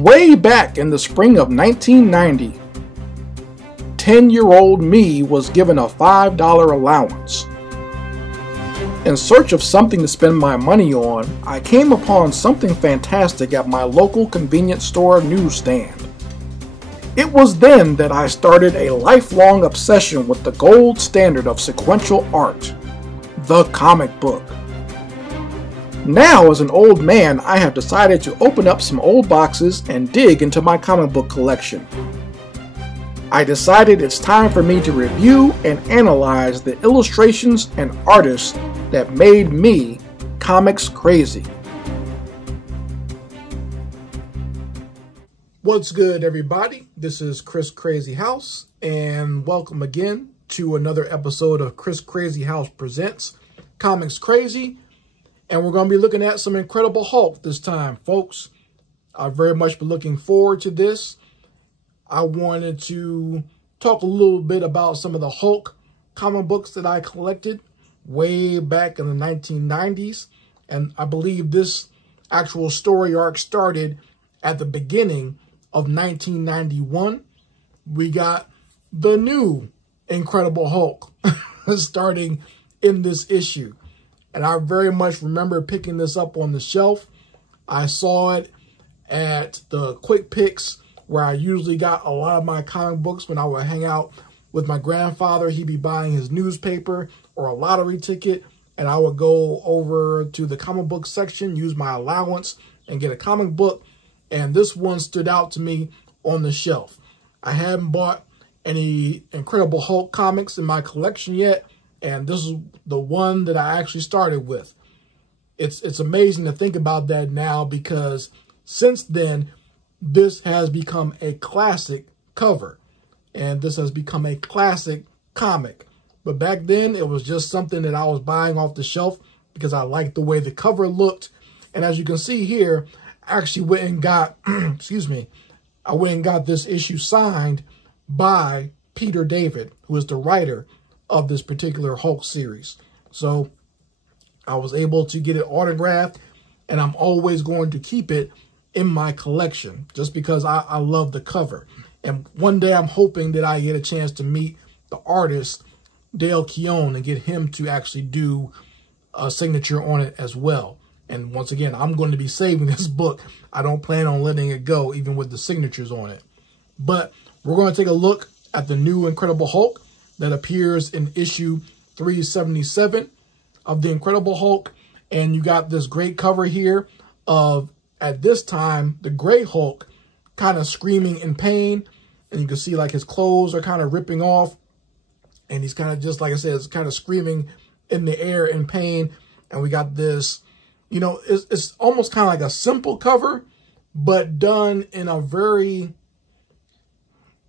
Way back in the spring of 1990, 10-year-old me was given a $5 allowance. In search of something to spend my money on, I came upon something fantastic at my local convenience store newsstand. It was then that I started a lifelong obsession with the gold standard of sequential art, the comic book. Now, as an old man, I have decided to open up some old boxes and dig into my comic book collection. I decided it's time for me to review and analyze the illustrations and artists that made me comics crazy. What's good, everybody? This is Chris Crazy House, and welcome again to another episode of Chris Crazy House Presents Comics Crazy. And we're going to be looking at some Incredible Hulk this time, folks. I've very much been looking forward to this. I wanted to talk a little bit about some of the Hulk comic books that I collected way back in the 1990s. And I believe this actual story arc started at the beginning of 1991. We got the new Incredible Hulk starting in this issue. And I very much remember picking this up on the shelf. I saw it at the Quick Picks, where I usually got a lot of my comic books when I would hang out with my grandfather. He'd be buying his newspaper or a lottery ticket, and I would go over to the comic book section, use my allowance, and get a comic book. And this one stood out to me on the shelf. I hadn't bought any Incredible Hulk comics in my collection yet, and this is the one that I actually started with. It's amazing to think about that now, because since then, this has become a classic cover. And this has become a classic comic. But back then, it was just something that I was buying off the shelf because I liked the way the cover looked. And as you can see here, I actually went and got, excuse me, I went and got this issue signed by Peter David, who is the writer of this particular Hulk series. So I was able to get it autographed, and I'm always going to keep it in my collection just because I love the cover. And one day I'm hoping that I get a chance to meet the artist, Dale Keown, and get him to actually do a signature on it as well. And once again, I'm going to be saving this book. I don't plan on letting it go, even with the signatures on it. But we're going to take a look at the new Incredible Hulk that appears in issue 377 of the Incredible Hulk. And you got this great cover here of, at this time, the Gray Hulk kind of screaming in pain. And you can see like his clothes are kind of ripping off. And he's kind of just, like I said, it's kind of screaming in the air in pain. And we got this, you know, it's almost kind of like a simple cover, but done in a very...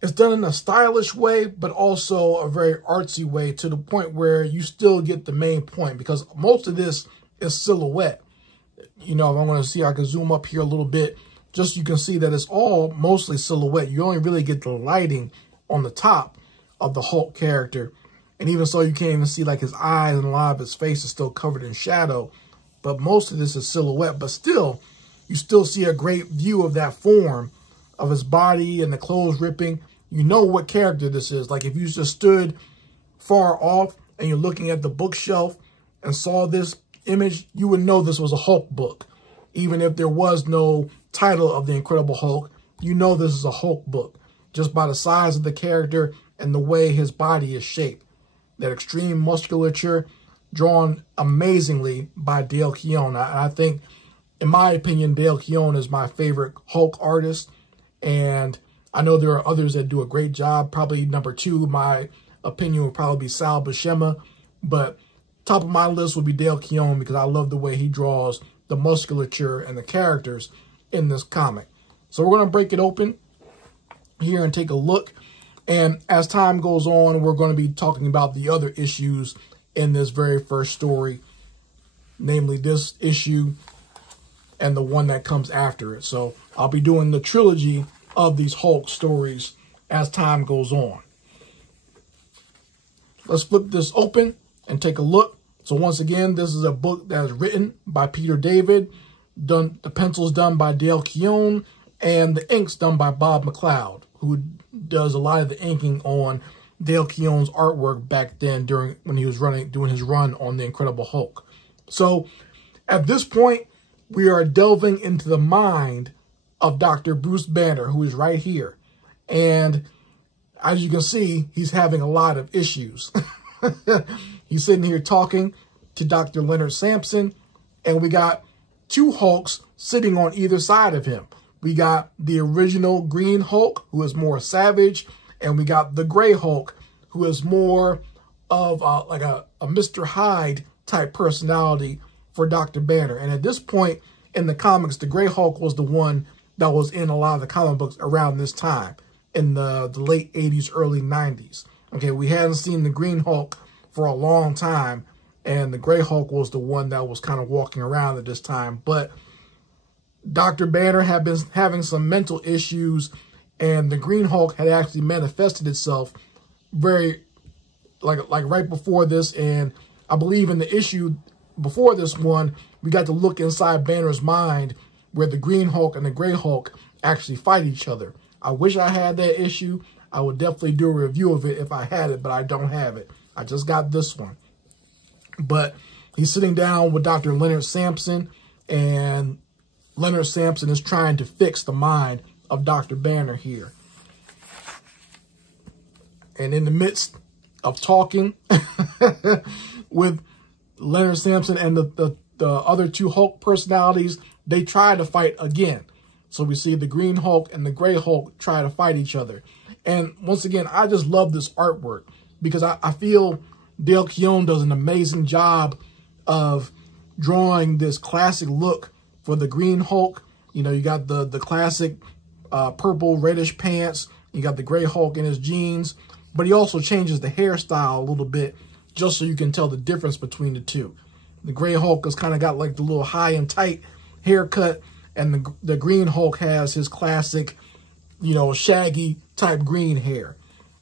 It's done in a stylish way, but also a very artsy way, to the point where you still get the main point, because most of this is silhouette. You know, if I'm going to see, I can zoom up here a little bit, just so you can see that it's all mostly silhouette. You only really get the lighting on the top of the Hulk character. And even so, you can't even see like his eyes, and a lot of his face is still covered in shadow. But most of this is silhouette, but still, you still see a great view of that form of his body and the clothes ripping. You know what character this is. Like if you just stood far off and you're looking at the bookshelf and saw this image, you would know this was a Hulk book. Even if there was no title of the Incredible Hulk, you know this is a Hulk book, just by the size of the character and the way his body is shaped. That extreme musculature drawn amazingly by Dale Keown. I think, in my opinion, Dale Keown is my favorite Hulk artist. And I know there are others that do a great job. Probably number two, in my opinion, would probably be Sal Buscema. But top of my list would be Dale Keown, because I love the way he draws the musculature and the characters in this comic. So we're going to break it open here and take a look. And as time goes on, we're going to be talking about the other issues in this very first story, namely this issue and the one that comes after it. So I'll be doing the trilogy of these Hulk stories as time goes on. Let's flip this open and take a look. So once again, this is a book that is written by Peter David, the pencils done by Dale Keown, And the ink's done by Bob McLeod, who does a lot of the inking on Dale Keown's artwork back then when he was doing his run on The Incredible Hulk. So at this point, we are delving into the mind of Dr. Bruce Banner, who is right here. And as you can see, he's having a lot of issues. He's sitting here talking to Dr. Leonard Samson, and we got two Hulks sitting on either side of him. We got the original Green Hulk, who is more savage, and we got the Gray Hulk, who is more of like a Mr. Hyde type personality for Dr. Banner. And at this point in the comics, the Gray Hulk was the one that was in a lot of the comic books around this time, in the late 80s, early 90s. Okay, we hadn't seen the Green Hulk for a long time, and the Gray Hulk was the one that was kind of walking around at this time. But Dr. Banner had been having some mental issues, and the Green Hulk had actually manifested itself very, like right before this. And I believe in the issue before this one, we got to look inside Banner's mind where the Green Hulk and the Gray Hulk actually fight each other. I wish I had that issue. I would definitely do a review of it if I had it, but I don't have it. I just got this one. But he's sitting down with Dr. Leonard Samson, and Leonard Samson is trying to fix the mind of Dr. Banner here. And in the midst of talking with Leonard Samson and the other two Hulk personalities, they try to fight again. So we see the Green Hulk and the Gray Hulk try to fight each other. And once again, I just love this artwork because I feel Dale Keown does an amazing job of drawing this classic look for the Green Hulk. You know, you got the classic purple reddish pants. You got the Gray Hulk in his jeans. But he also changes the hairstyle a little bit just so you can tell the difference between the two. The Gray Hulk has kind of got like the little high and tight haircut, and the Green Hulk has his classic, you know, shaggy type green hair.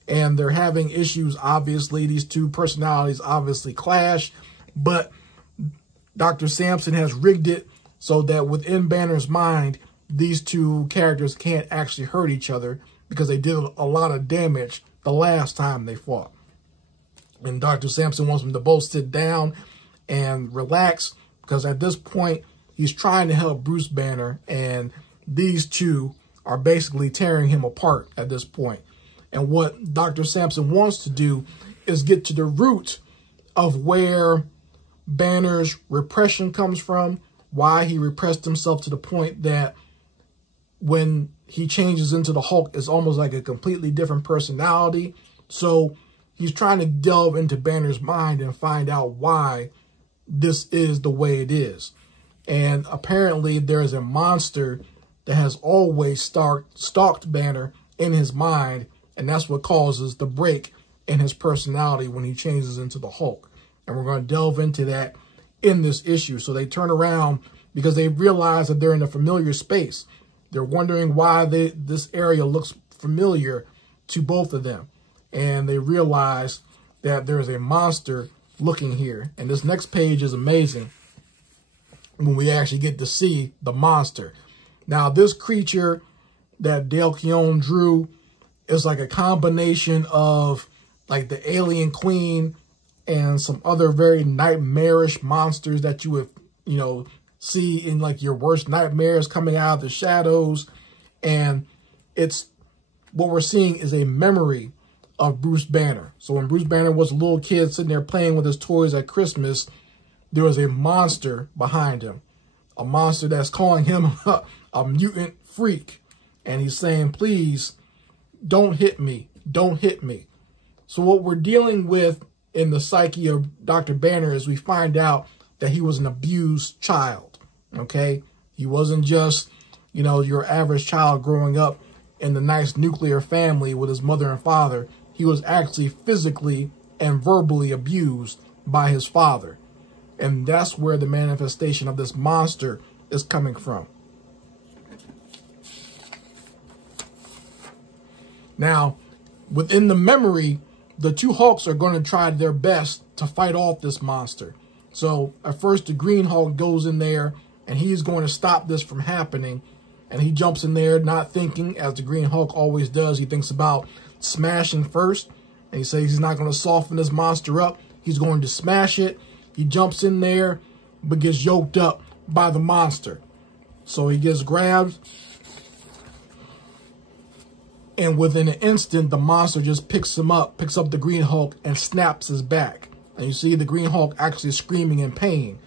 And they're having issues, obviously. These two personalities obviously clash, but Dr. Samson has rigged it so that within Banner's mind, these two characters can't actually hurt each other because they did a lot of damage the last time they fought. And Dr. Samson wants them to both sit down and relax because at this point, he's trying to help Bruce Banner, and these two are basically tearing him apart at this point. And what Dr. Samson wants to do is get to the root of where Banner's repression comes from, why he repressed himself to the point that when he changes into the Hulk, it's almost like a completely different personality. So he's trying to delve into Banner's mind and find out why this is the way it is. And apparently there's a monster that has always stalked Banner in his mind, and that's what causes the break in his personality when he changes into the Hulk. And we're going to delve into that in this issue. So they turn around because they realize that they're in a familiar space. They're wondering why this area looks familiar to both of them. And they realize that there's a monster looking here. And this next page is amazing when we actually get to see the monster. Now, this creature that Dale Keown drew is like a combination of like the Alien Queen and some other very nightmarish monsters that you would, you know, see in like your worst nightmares coming out of the shadows. And it's what we're seeing is a memory of Bruce Banner. So when Bruce Banner was a little kid sitting there playing with his toys at Christmas, there was a monster behind him, a monster that's calling him a mutant freak. And he's saying, please don't hit me. Don't hit me. So what we're dealing with in the psyche of Dr. Banner is we find out that he was an abused child. Okay. He wasn't just, you know, your average child growing up in the nice nuclear family with his mother and father. He was actually physically and verbally abused by his father. And that's where the manifestation of this monster is coming from. Now, within the memory, the two Hulks are going to try their best to fight off this monster. So at first, the Green Hulk goes in there and he's going to stop this from happening. And he jumps in there not thinking, as the Green Hulk always does. He thinks about smashing first. And he says he's not going to soften this monster up. He's going to smash it. He jumps in there, but gets yoked up by the monster. So he gets grabbed. And within an instant, the monster just picks him up, picks up the Green Hulk, and snaps his back. And you see the Green Hulk actually screaming in pain.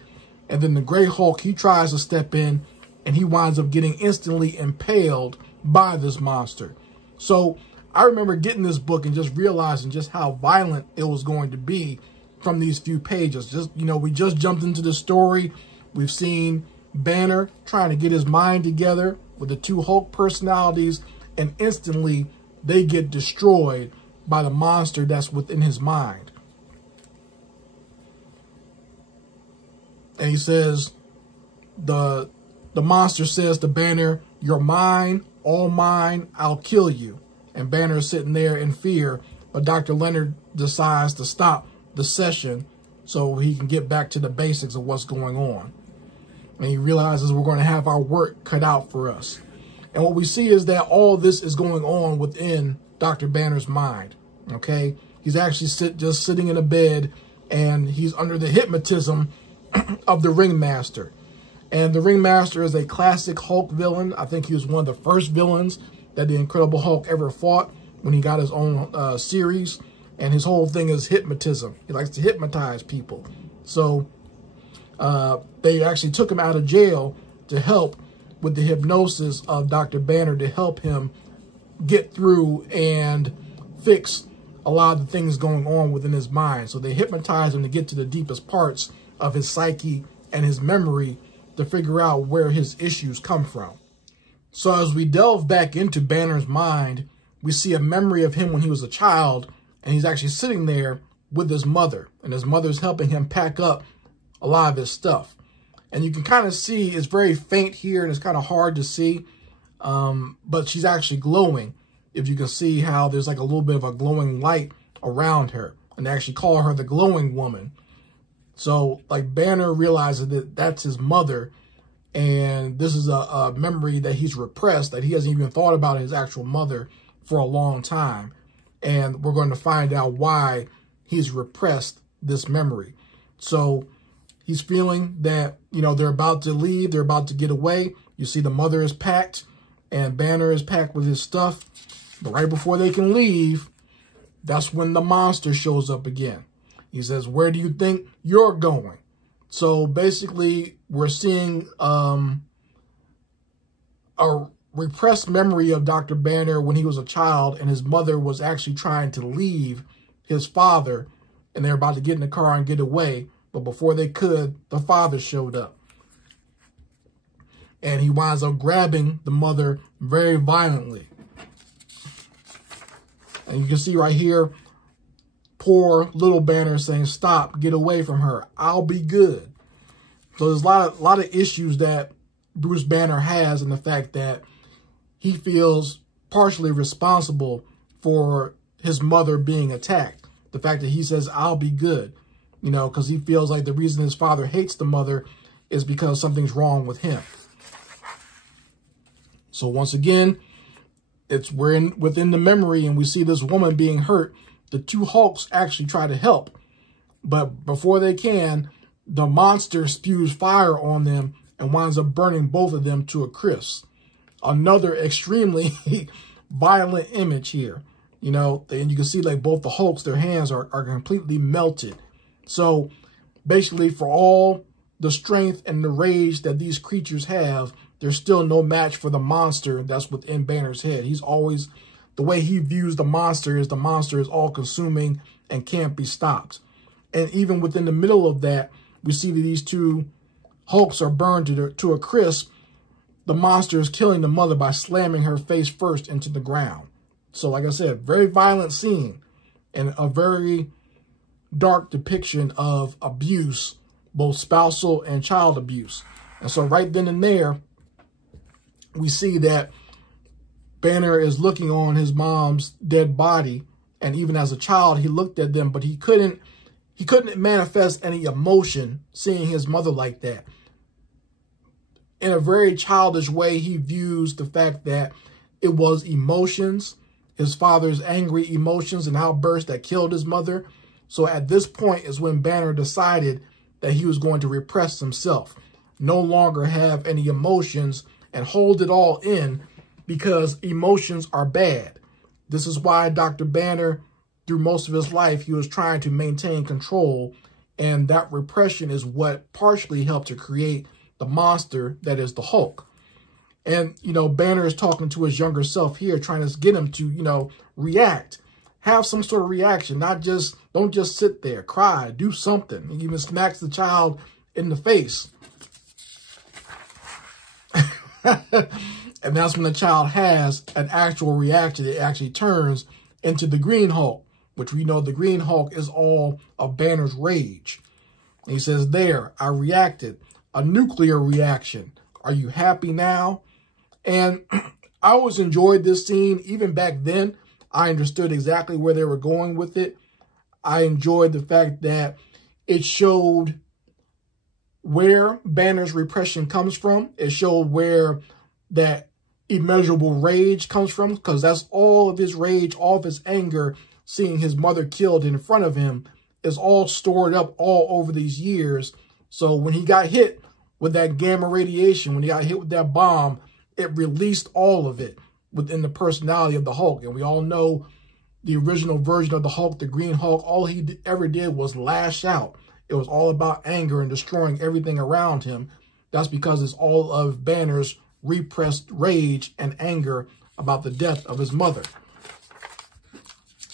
And then the Gray Hulk, he tries to step in, and he winds up getting instantly impaled by this monster. So I remember getting this book and just realizing just how violent it was going to be from these few pages. Just, you know, we just jumped into the story. We've seen Banner trying to get his mind together with the two Hulk personalities, and instantly they get destroyed by the monster that's within his mind. And he says, the monster says to Banner, "You're mine, all mine, I'll kill you." And Banner is sitting there in fear, but Dr. Leonard decides to stop the session so he can get back to the basics of what's going on. And he realizes we're going to have our work cut out for us. And what we see is that all this is going on within Dr. Banner's mind, okay? He's actually just sitting in a bed, and he's under the hypnotism of the Ringmaster. And the Ringmaster is a classic Hulk villain. I think he was one of the first villains that the Incredible Hulk ever fought when he got his own series. And his whole thing is hypnotism. He likes to hypnotize people. So they actually took him out of jail to help with the hypnosis of Dr. Banner, to help him get through and fix a lot of the things going on within his mind. So they hypnotize him to get to the deepest parts of his psyche and his memory to figure out where his issues come from. So as we delve back into Banner's mind, we see a memory of him when he was a child, and he's actually sitting there with his mother, and his mother's helping him pack up a lot of his stuff. And you can kind of see, it's very faint here, and it's kind of hard to see, but she's actually glowing. If you can see how there's like a little bit of a glowing light around her, and they actually call her the glowing woman. So like Banner realizes that that's his mother, and this is a memory that he's repressed, that he hasn't even thought about his actual mother for a long time. And we're going to find out why he's repressed this memory. So he's feeling that, you know, they're about to leave, they're about to get away. You see the mother is packed, and Banner is packed with his stuff. But right before they can leave, that's when the monster shows up again. He says, "Where do you think you're going?" So basically, we're seeing a repressed memory of Dr. Banner when he was a child, and his mother was actually trying to leave his father, and they're about to get in the car and get away. But before they could, the father showed up. And he winds up grabbing the mother very violently. And you can see right here, poor little Banner saying, "Stop, get away from her. I'll be good." So there's a lot of issues that Bruce Banner has, in the fact that he feels partially responsible for his mother being attacked. The fact that he says, "I'll be good," you know, because he feels like the reason his father hates the mother is because something's wrong with him. So once again, we're within the memory, and we see this woman being hurt. The two Hulks actually try to help, but before they can, the monster spews fire on them and winds up burning both of them to a crisp. Another extremely violent image here, you know, and you can see like both the Hulks, their hands are completely melted. So basically, for all the strength and the rage that these creatures have, there's still no match for the monster that's within Banner's head. He's always, the way he views the monster is all consuming and can't be stopped. And even within the middle of that, we see that these two Hulks are burned to a crisp. The monster is killing the mother by slamming her face first into the ground. So like I said, very violent scene, and a very dark depiction of abuse, both spousal and child abuse. And so right then and there, we see that Banner is looking on his mom's dead body. And even as a child, he looked at them, but he couldn't manifest any emotion seeing his mother like that. in a very childish way, he views the fact that it was emotions, his father's angry emotions and outburst that killed his mother. So at this point is when Banner decided that he was going to repress himself, no longer have any emotions and hold it all in, because emotions are bad. This is why Dr. Banner, through most of his life, he was trying to maintain control, and that repression is what partially helped to create the monster that is the Hulk. And, you know, Banner is talking to his younger self here, trying to get him to, you know, react. Have some sort of reaction, don't just sit there, cry, do something. He even smacks the child in the face. And that's when the child has an actual reaction. It actually turns into the Green Hulk, which we know the Green Hulk is all of Banner's rage. And he says, there, I reacted, a nuclear reaction. Are you happy now? And I always enjoyed this scene. Even back then, I understood exactly where they were going with it. I enjoyed the fact that it showed where Banner's repression comes from. It showed where that immeasurable rage comes from, because that's all of his rage, all of his anger, seeing his mother killed in front of him, is all stored up all over these years. So when he got hit with that gamma radiation, when he got hit with that bomb, it released all of it within the personality of the Hulk. And we all know the original version of the Hulk, the Green Hulk, all he ever did was lash out. It was all about anger and destroying everything around him. That's because it's all of Banner's repressed rage and anger about the death of his mother.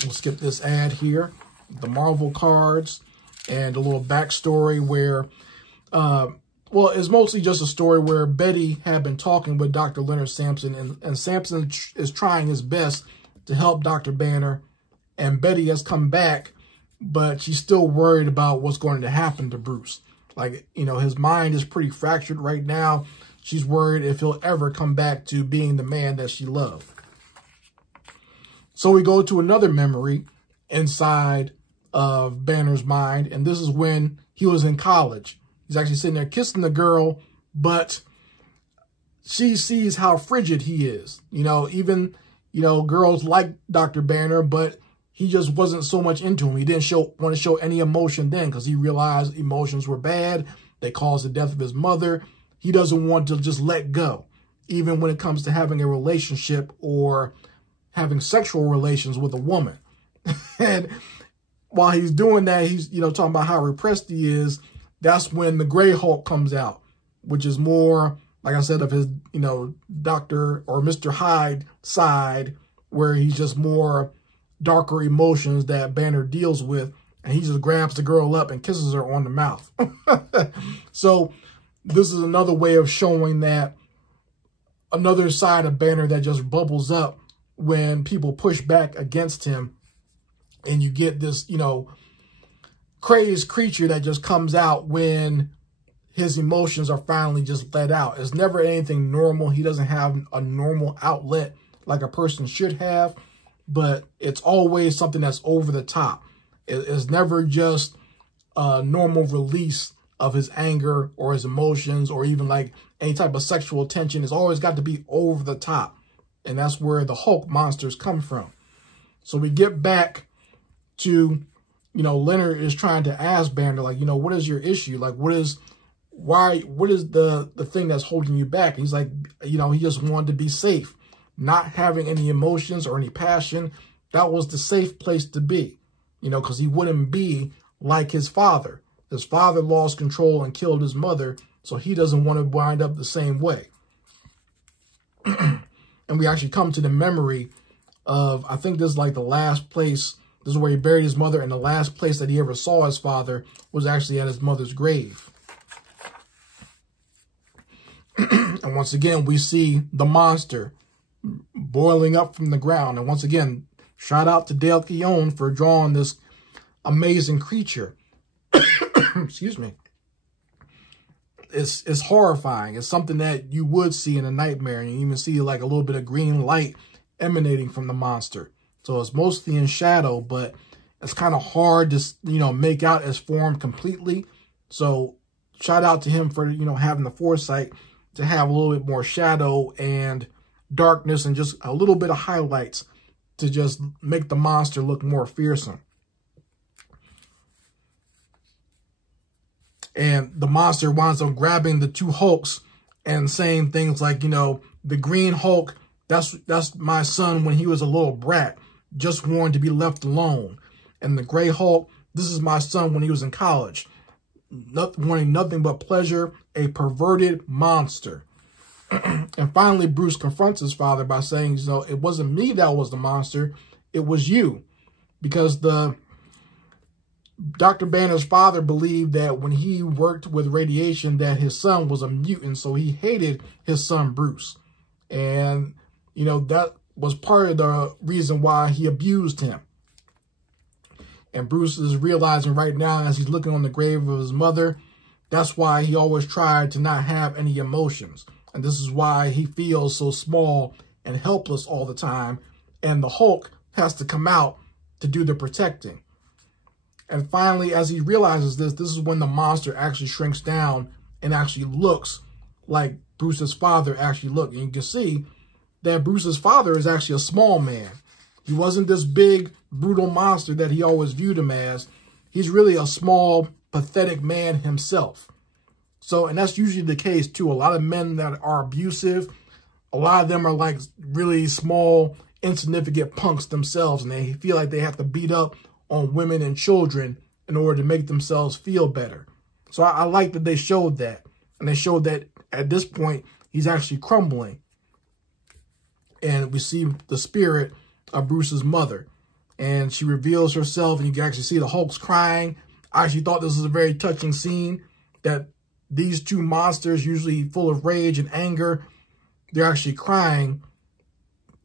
We'll skip this ad here. The Marvel cards and a little backstory where, well, it's mostly just a story where Betty had been talking with Dr. Leonard Samson, and Samson is trying his best to help Dr. Banner, and Betty has come back, but she's still worried about what's going to happen to Bruce. Like, you know, his mind is pretty fractured right now. She's worried if he'll ever come back to being the man that she loved. So we go to another memory inside of Banner's mind, and this is when he was in college. He's actually sitting there kissing the girl, but she sees how frigid he is. You know, even, you know, girls like Dr. Banner, but he just wasn't so much into him. He didn't want to show any emotion then, because he realized emotions were bad. They caused the death of his mother. He doesn't want to just let go, even when it comes to having a relationship or having sexual relations with a woman. And while he's doing that, he's, you know, talking about how repressed he is. That's when the Gray Hulk comes out, which is more, like I said, of his, you know, Dr. or Mr. Hyde side, where he's just more darker emotions that Banner deals with. And he just grabs the girl up and kisses her on the mouth. So this is another way of showing that another side of Banner that just bubbles up when people push back against him. And you get this, you know, crazed creature that just comes out when his emotions are finally just let out. It's never anything normal. He doesn't have a normal outlet like a person should have, but it's always something that's over the top. It's never just a normal release of his anger or his emotions or even like any type of sexual tension. It's always got to be over the top. And that's where the Hulk monsters come from. So we get back to, you know, Leonard is trying to ask Banner, like, you know, what is your issue? Like, what is the thing that's holding you back? And he's like, you know, he just wanted to be safe, not having any emotions or any passion. That was the safe place to be, you know, because he wouldn't be like his father. His father lost control and killed his mother, so he doesn't want to wind up the same way. And we actually come to the memory of, I think this is like the last place, this is where he buried his mother, and the last place that he ever saw his father was actually at his mother's grave. And once again, we see the monster boiling up from the ground. And once again, shout out to Dale Keown for drawing this amazing creature. Excuse me. It's horrifying. It's something that you would see in a nightmare, and you even see like a little bit of green light emanating from the monster. So it's mostly in shadow, but it's kind of hard to, you know, make out its form completely. So shout out to him for, you know, having the foresight to have a little bit more shadow and darkness and just a little bit of highlights to just make the monster look more fearsome. And the monster winds up grabbing the two Hulks and saying things like, you know, the Green Hulk, that's my son when he was a little brat, just wanted to be left alone. And the Gray Hulk, this is my son when he was in college, wanting nothing but pleasure, a perverted monster. And finally, Bruce confronts his father by saying, you know, it wasn't me that was the monster, it was you. Because Dr. Banner's father believed that when he worked with radiation that his son was a mutant, so he hated his son Bruce. And, you know, that was part of the reason why he abused him. And Bruce is realizing right now as he's looking on the grave of his mother, that's why he always tried to not have any emotions. And this is why he feels so small and helpless all the time. And the Hulk has to come out to do the protecting. And finally, as he realizes this is when the monster actually shrinks down and actually looks like Bruce's father actually looked. And you can see that Bruce's father is actually a small man. He wasn't this big, brutal monster that he always viewed him as. He's really a small, pathetic man himself. So, and that's usually the case too. A lot of men that are abusive, a lot of them are like really small, insignificant punks themselves. And they feel like they have to beat up on women and children in order to make themselves feel better. So I like that they showed that. And they showed that at this point, he's actually crumbling. And we see the spirit of Bruce's mother. And she reveals herself, and you can actually see the Hulk's crying. I actually thought this was a very touching scene, that these two monsters, usually full of rage and anger, they're actually crying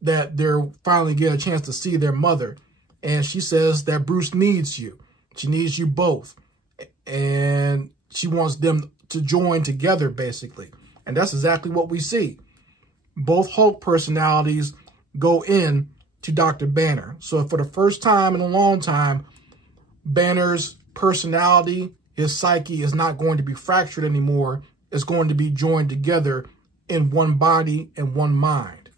that they're finally get a chance to see their mother. And she says that Bruce needs you. She needs you both. And she wants them to join together, basically. And that's exactly what we see. Both Hulk personalities go in to Dr. Banner. So for the first time in a long time, Banner's personality, his psyche is not going to be fractured anymore. It's going to be joined together in one body and one mind.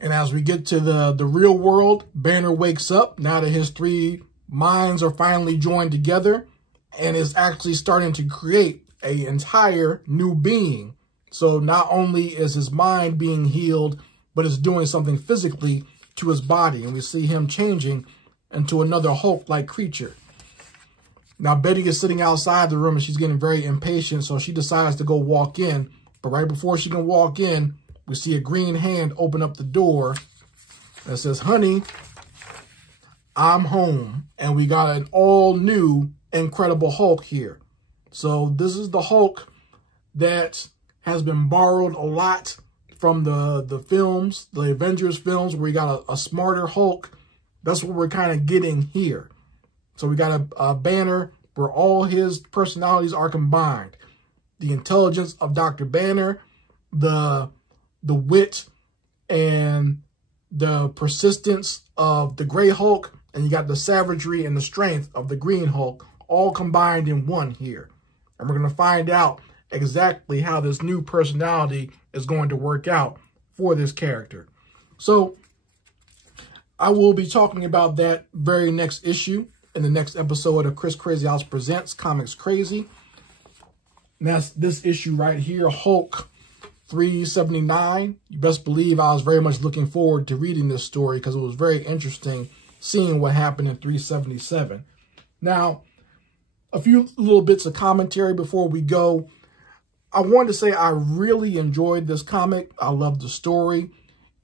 And as we get to the real world, Banner wakes up now that his three minds are finally joined together and is actually starting to create an entire new being. So not only is his mind being healed, but it's doing something physically to his body. And we see him changing into another Hulk-like creature. Now, Betty is sitting outside the room and she's getting very impatient. So she decides to go walk in. But right before she can walk in, we see a green hand open up the door that says, "Honey, I'm home." And we got an all-new Incredible Hulk here. So this is the Hulk that has been borrowed a lot from the films, the Avengers films, where we got a smarter Hulk. That's what we're kind of getting here. So we got a Banner where all his personalities are combined. The intelligence of Dr. Banner, the wit and the persistence of the Gray Hulk, and you got the savagery and the strength of the Green Hulk, all combined in one here. And we're going to find out exactly how this new personality is going to work out for this character. So I will be talking about that very next issue in the next episode of Chris Crazy House Presents Comics Crazy. And that's this issue right here, Hulk 379. You best believe I was very much looking forward to reading this story because it was very interesting seeing what happened in 377. Now, a few little bits of commentary before we go. I wanted to say I really enjoyed this comic. I loved the story.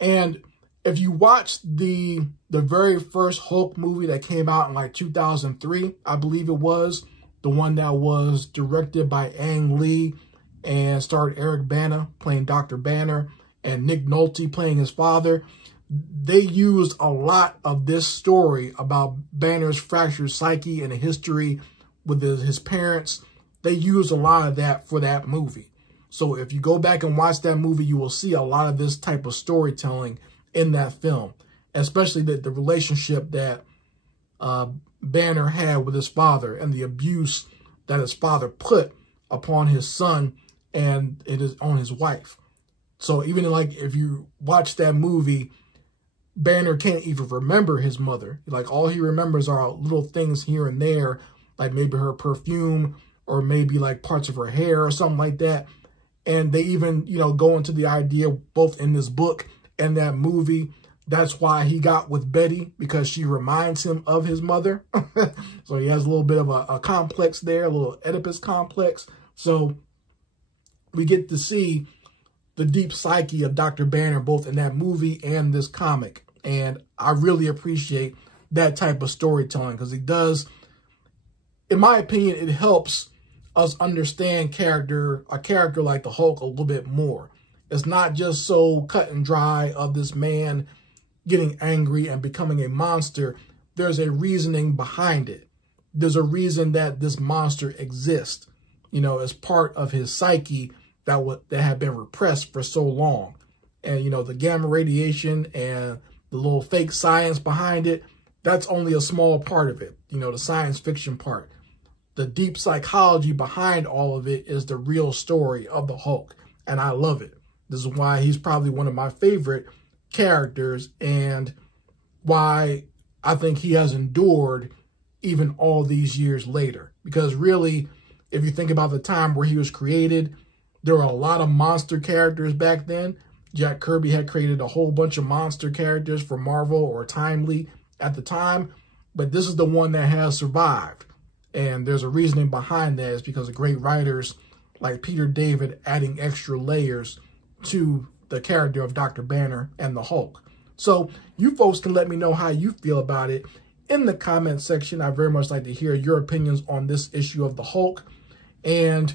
And if you watched the very first Hulk movie that came out in like 2003, I believe it was, the one that was directed by Ang Lee and starred Eric Bana playing Dr. Banner and Nick Nolte playing his father, they used a lot of this story about Banner's fractured psyche and a history with his parents. They used a lot of that for that movie. So if you go back and watch that movie, you will see a lot of this type of storytelling in that film, especially the relationship that Banner had with his father and the abuse that his father put upon his son, and it is on his wife. So even like if you watch that movie, Banner can't even remember his mother. Like all he remembers are little things here and there, like maybe her perfume or maybe like parts of her hair or something like that. And they even, you know, go into the idea both in this book and that movie. That's why he got with Betty, because she reminds him of his mother. So he has a little bit of a complex there, a little Oedipus complex. So we get to see the deep psyche of Dr. Banner, both in that movie and this comic. And I really appreciate that type of storytelling, because it does, in my opinion, it helps us understand a character like the Hulk a little bit more. It's not just so cut and dry of this man getting angry and becoming a monster. There's a reasoning behind it. There's a reason that this monster exists, you know, as part of his psyche that had been repressed for so long. And, you know, the gamma radiation and the little fake science behind it, that's only a small part of it, you know, the science fiction part. The deep psychology behind all of it is the real story of the Hulk, and I love it. This is why he's probably one of my favorite characters, and why I think he has endured even all these years later. Because really, if you think about the time where he was created, there were a lot of monster characters back then. Jack Kirby had created a whole bunch of monster characters for Marvel or Timely at the time, but this is the one that has survived. And there's a reasoning behind that. It's because of great writers like Peter David adding extra layers to the character of Dr. Banner and the Hulk. So you folks can let me know how you feel about it in the comment section. I very much like to hear your opinions on this issue of the Hulk. And,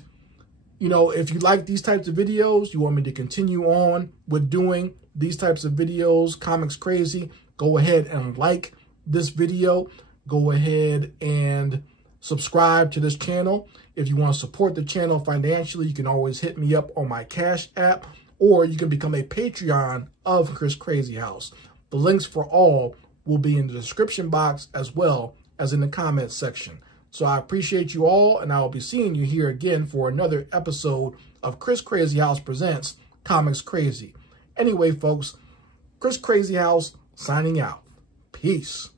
you know, if you like these types of videos, you want me to continue on with doing these types of videos, Comics Crazy, go ahead and like this video. Go ahead and subscribe to this channel. If you want to support the channel financially, you can always hit me up on my Cash App, or you can become a Patreon of Chris Crazy House. The links for all will be in the description box as well as in the comments section. So I appreciate you all, and I will be seeing you here again for another episode of Chris Crazy House Presents Comics Crazy. Anyway, folks, Chris Crazy House signing out. Peace.